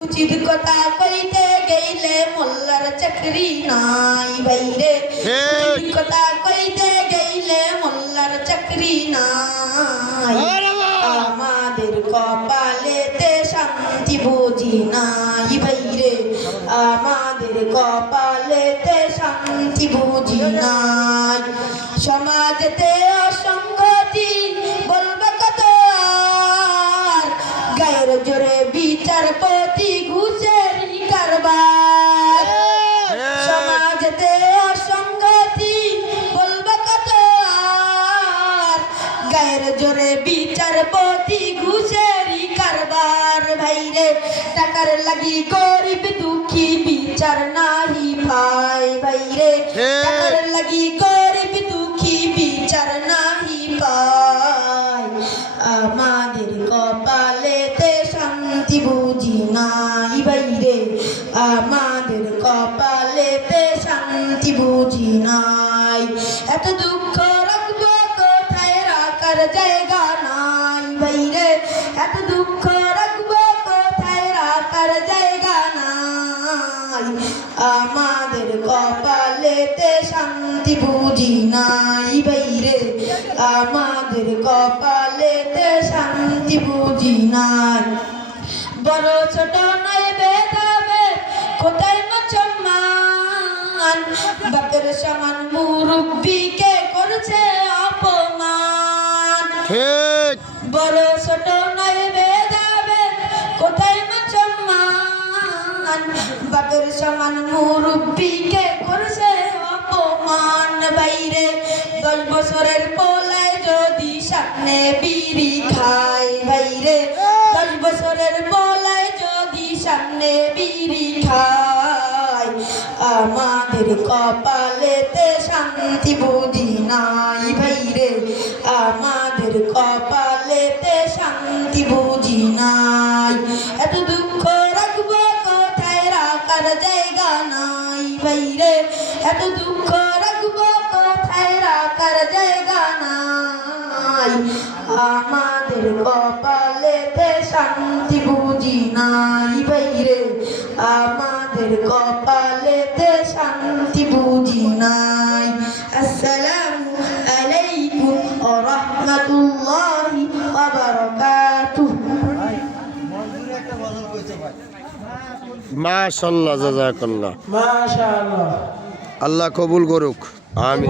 উচিত কথা কইতে গেলে মোল্লার চাকরি নাই বাইরে। উচিত কথা কইতে গেলে মোল্লার চাকরি নাই। আমাদের কপালেতে শান্তি বুঝি নাই বাইরে। আমাদের কপালেতে শান্তি বুঝি নাই। সমাজেতে অসংগতি বলবে কত আর, গায়ের জোরে বিচারপতি ঘুষের কারবার। সমাজেতে অসংগতি বলবে কত আর, গায়ের জোরে বিচারপতি ঘুষের কারবার। ভাইরে টাকার লাগি গরিব দুঃখী বিচার নাহি পায়। ভাইরে টাকার লাগি গরিব দুঃখী বিচার নাহি পায়। আমাদের কপালেতে শান্তি বুঝি নাই বাইরে। আমাদের কপালেতে শান্তি বুঝি নাই। এত দুঃখ রাখবো কোথায়, রাখার জায়গা নাই বাইরে। এত দুঃখ রাখবো কোথায়, রাখার জায়গা নাই। আমাদের কপালেতে শান্তি বুঝি নাই বাইরে। আমাদের কপালেতে শান্তি বুঝি নাই। বড় ছোট নয় ভেদাভেদ, কোথায় মুসলমান। বাপের সমান মুরব্বিকে করছে অপমান। বড় ছোট নয় ভেদাভেদ, কোথায় মুসলমান। বাপের সমান মুরব্বিকে করছে অপমান। বাইরে 10 বছরের পোলায় যদি সামনে বিড়ি খায়। বাইরে 10 বছরের পোলায় যদি সামনে বিড়ি খায়। আমাদের কপালেতে শান্তি বুঝি নাই বাইরে। আমাদের কপালেতে শান্তি বুঝি নাই। এত দুঃখ রাখবো কোথায়, রাখার জায়গা নাই বাইরে। এত দুঃখ রাখবো কোথায়, রাখার জায়গা নাই। আমাদের কপালেতে শান্তি বুঝি নাই বাইরে। আমাদের কপালেতে শান্তি বুঝি নাই। আসসালামু আলাইকুম ওয়া রাহমাতুল্লাহি ওয়া বারাকাতুহু। মাশাআল্লাহ, জাযাকাল্লাহ। মাশাআল্লাহ। আল্লাহ কবুল করুক। আমিন।